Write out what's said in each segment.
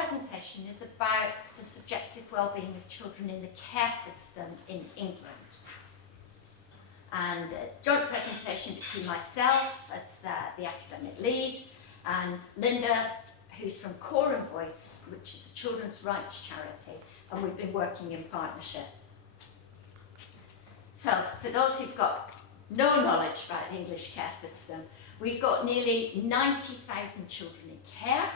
presentation is about the subjective wellbeing of children in the care system in England. And a joint presentation between myself as the academic lead and Linda, who's from Coram Voice, which is a children's rights charity, and we've been working in partnership. So, for those who've got no knowledge about the English care system, we've got nearly 90,000 children in care.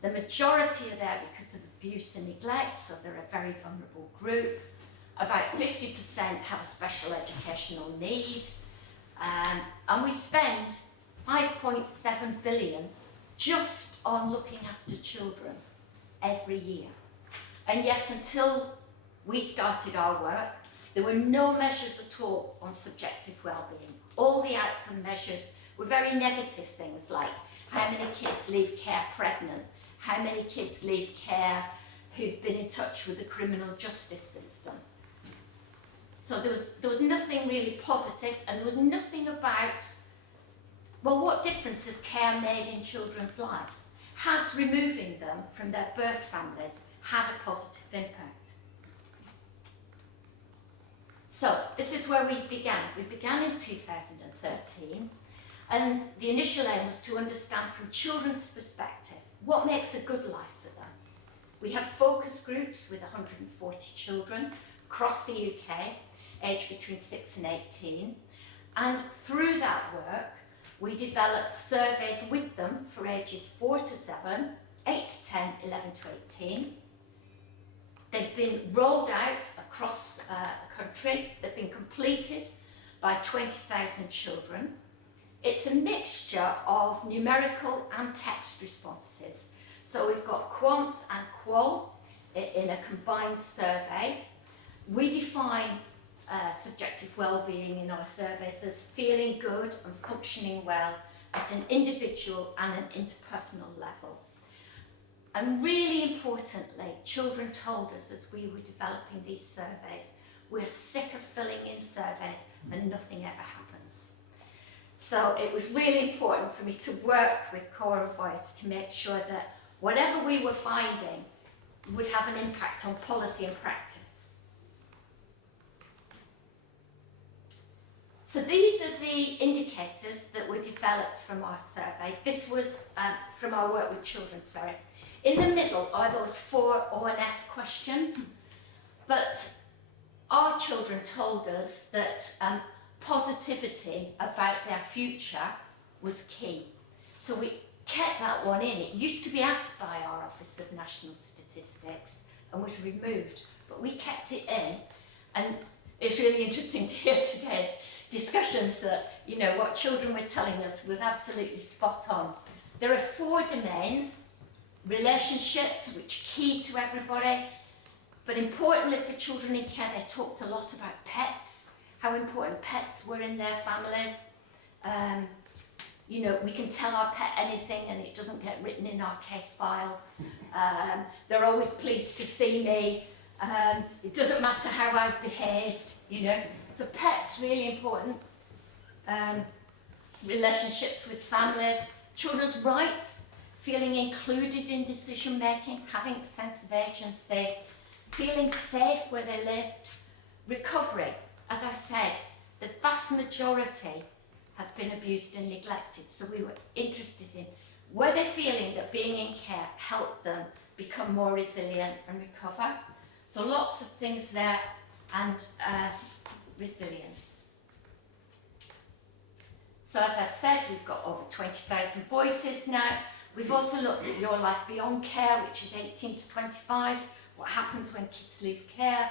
The majority are there because of abuse and neglect, so they're a very vulnerable group. About 50% have a special educational need. And we spend 5.7 billion just on looking after children every year. And yet, until we started our work, there were no measures at all on subjective wellbeing. All the outcome measures were very negative things like how many kids leave care pregnant, how many kids leave care who've been in touch with the criminal justice system. So there was nothing really positive, and there was nothing about, well, what difference has care made in children's lives? Has removing them from their birth families had a positive impact? So this is where we began. We began in 2013, and the initial aim was to understand from children's perspective what makes a good life for them. We had focus groups with 140 children across the UK, aged between 6 and 18, and through that work we developed surveys with them for ages 4 to 7, 8 to 10, 11 to 18. They've been rolled out across the country. They've been completed by 20,000 children. It's a mixture of numerical and text responses. So we've got quants and qual in a combined survey. We define subjective wellbeing in our surveys as feeling good and functioning well at an individual and an interpersonal level. And really importantly, children told us as we were developing these surveys, we're sick of filling in surveys and nothing ever happens. So it was really important for me to work with Coram Voice to make sure that whatever we were finding would have an impact on policy and practice. So these are the indicators that were developed from our survey. This was from our work with children, sorry. In the middle are those 4 ONS questions, but our children told us that positivity about their future was key. So we kept that one in. It used to be asked by our Office of National Statistics and was removed, but we kept it in. And it's really interesting to hear today's discussions that, you know, what children were telling us was absolutely spot on. There are 4 domains. Relationships, which are key to everybody, but importantly for children in care, they talked a lot about pets, how important pets were in their families. You know, we can tell our pet anything and it doesn't get written in our case file. They're always pleased to see me. It doesn't matter how I've behaved, you know. So pets, really important. Relationships with families, children's rights, feeling included in decision making, having a sense of agency, feeling safe where they lived. Recovery, as I said, the vast majority have been abused and neglected, so we were interested in, were they feeling that being in care helped them become more resilient and recover? So lots of things there, and resilience. So as I've said, we've got over 20,000 voices now. We've also looked at Your Life Beyond Care, which is 18 to 25, what happens when kids leave care,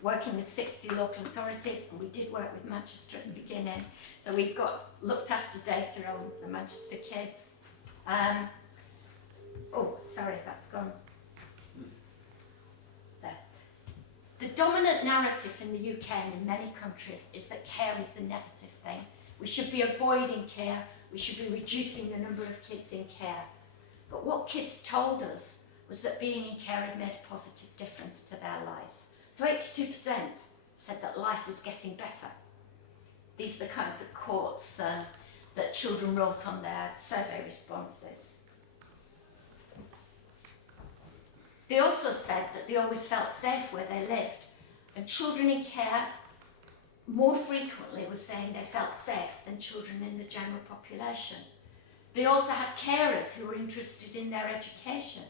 working with 60 local authorities, and we did work with Manchester at the beginning. So we've got looked after data on the Manchester kids. Oh, sorry, that's gone. There. The dominant narrative in the UK and in many countries is that care is a negative thing. We should be avoiding care. We should be reducing the number of kids in care. But what kids told us was that being in care had made a positive difference to their lives. So 82% said that life was getting better. These are the kinds of quotes that children wrote on their survey responses. They also said that they always felt safe where they lived, and children in care more frequently were saying they felt safe than children in the general population. They also had carers who were interested in their education.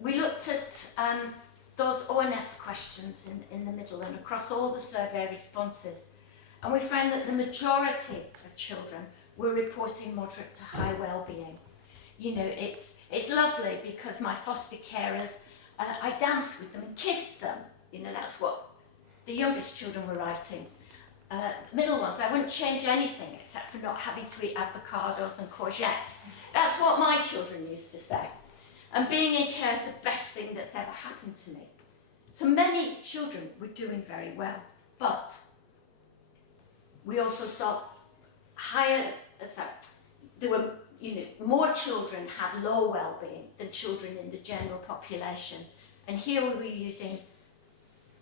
We looked at those ONS questions in the middle and across all the survey responses, and we found that the majority of children were reporting moderate to high well-being. You know, it's lovely because my foster carers, I dance with them and kiss them. You know, that's what the youngest children were writing. Middle ones, I wouldn't change anything except for not having to eat avocados and courgettes. That's what my children used to say. And being in care is the best thing that's ever happened to me. So many children were doing very well, but we also saw there were, more children had low well-being than children in the general population. And here we were using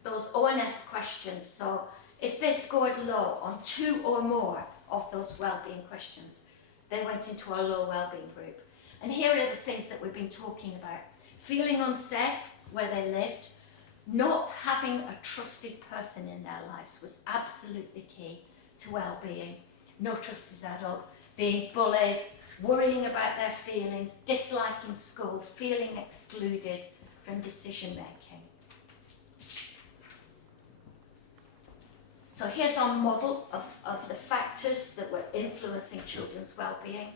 those ONS questions. So if they scored low on 2 or more of those well-being questions, they went into our low well-being group. And here are the things that we've been talking about. Feeling unsafe where they lived, not having a trusted person in their lives was absolutely key to well-being. No trusted adult, being bullied, worrying about their feelings, disliking school, feeling excluded from decision-making. So here's our model of the factors that were influencing children's well-being.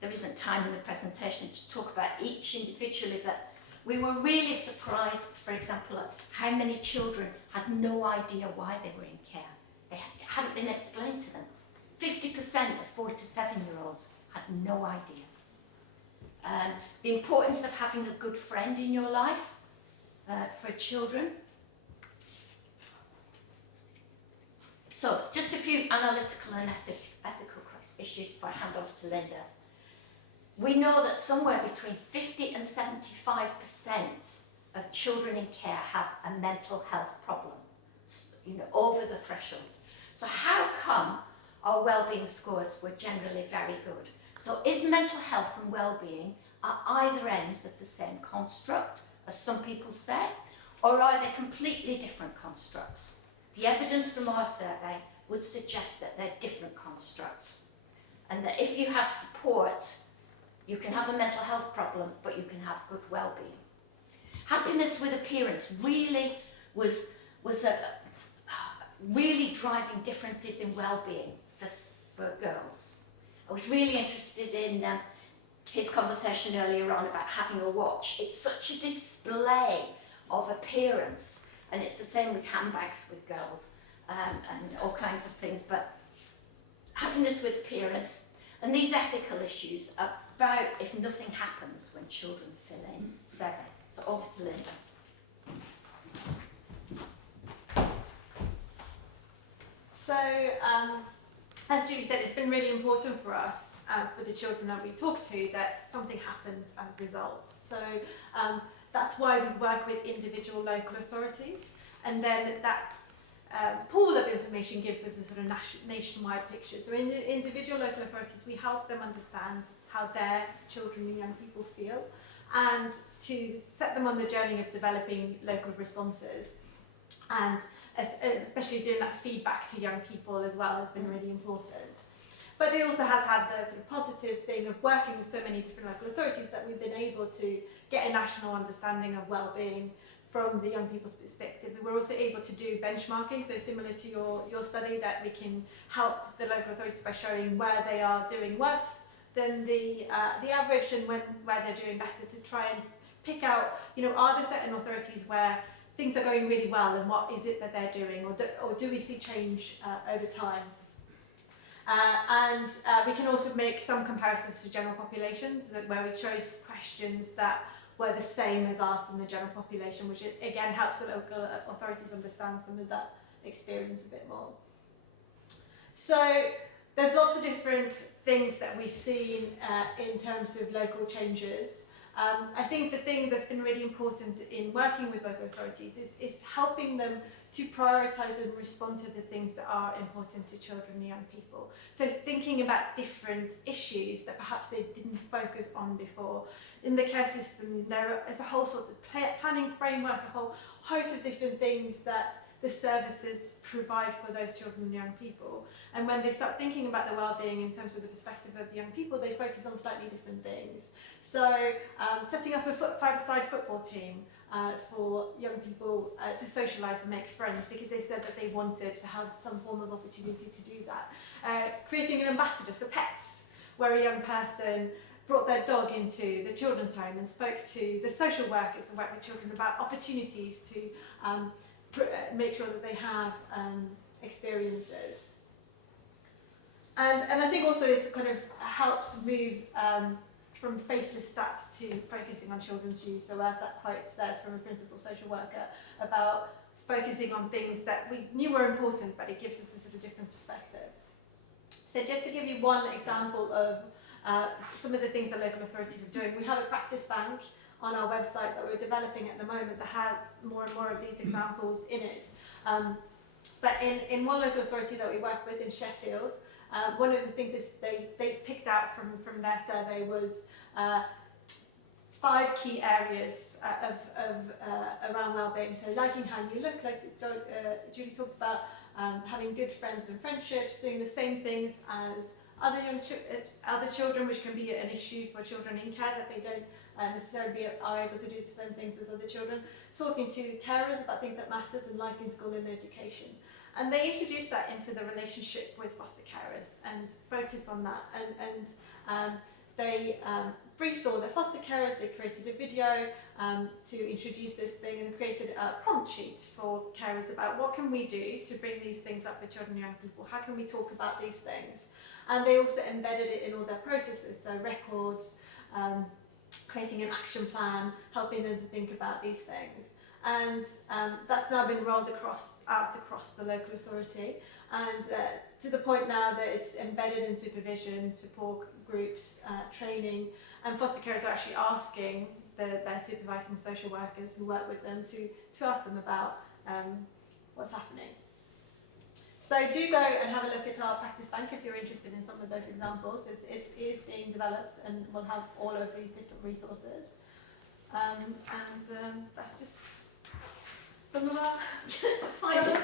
There isn't time in the presentation to talk about each individually, but we were really surprised, for example, at how many children had no idea why they were in care. They hadn't been explained to them. 50% of 4 to 7-year-olds had no idea. The importance of having a good friend in your life for children. So, just a few analytical and ethical issues before I hand off to Linda. We know that somewhere between 50 and 75% of children in care have a mental health problem, over the threshold. So how come our well-being scores were generally very good? So is mental health and well-being at either ends of the same construct, as some people say, or are they completely different constructs? The evidence from our survey would suggest that they're different constructs, and that if you have support, you can have a mental health problem, but you can have good well-being. Happiness with appearance really was really driving differences in well-being for girls. I was really interested in his conversation earlier on about having a watch. It's such a display of appearance, and it's the same with handbags with girls and all kinds of things, but happiness with appearance and these ethical issues are about if nothing happens when children fill in surveys. So over to Linda. So, as Julie said, it's been really important for us, for the children that we talk to, that something happens as a result. So that's why we work with individual local authorities, and then that pool of information gives us a sort of nationwide picture. So in the individual local authorities, we help them understand how their children and young people feel, and to set them on the journey of developing local responses. And especially doing that feedback to young people as well has been really important. But it also has had the sort of positive thing of working with so many different local authorities that we've been able to get a national understanding of well-being from the young people's perspective. We were also able to do benchmarking, so similar to your study, that we can help the local authorities by showing where they are doing worse than the average and where they're doing better, to try and pick out, are there certain authorities where things are going really well, and what is it that they're doing, or do we see change over time? And we can also make some comparisons to general populations, where we chose questions that were the same as asked in the general population, which again helps the local authorities understand some of that experience a bit more. So there's lots of different things that we've seen in terms of local changes. I think the thing that's been really important in working with local authorities is helping them to prioritise and respond to the things that are important to children and young people. So thinking about different issues that perhaps they didn't focus on before. In the care system, there is a whole sort of planning framework, a whole host of different things that the services provide for those children and young people. And when they start thinking about the well-being in terms of the perspective of the young people, they focus on slightly different things. So setting up a five-a-side football team for young people to socialise and make friends, because they said that they wanted to have some form of opportunity to do that. Creating an ambassador for pets, where a young person brought their dog into the children's home and spoke to the social workers and worked with children about opportunities to make sure that they have experiences. And I think also it's kind of helped move from faceless stats to focusing on children's use. So as that quote says from a principal social worker, about focusing on things that we knew were important, but it gives us a sort of different perspective. So just to give you one example of some of the things that local authorities are doing, we have a practice bank on our website that we're developing at the moment that has more and more of these examples in it. But in one local authority that we work with in Sheffield, one of the things is they picked out from their survey was 5 key areas around wellbeing. So liking how you look, like Julie talked about, having good friends and friendships, doing the same things as other children, which can be an issue for children in care, that they don't necessarily are able to do the same things as other children. Talking to carers about things that matters and liking school and education. And they introduced that into the relationship with foster carers and focus on that. And they briefed all their foster carers, they created a video to introduce this thing, and created a prompt sheet for carers about what can we do to bring these things up with children and young people, how can we talk about these things. And they also embedded it in all their processes, so records, creating an action plan, helping them to think about these things. And that's now been rolled out across the local authority, and to the point now that it's embedded in supervision, support groups, training, and foster carers are actually asking their supervising social workers who work with them to ask them about what's happening. So do go and have a look at our practice bank if you're interested in some of those examples. It is being developed, and we'll have all of these different resources. And that's just some of our Finally.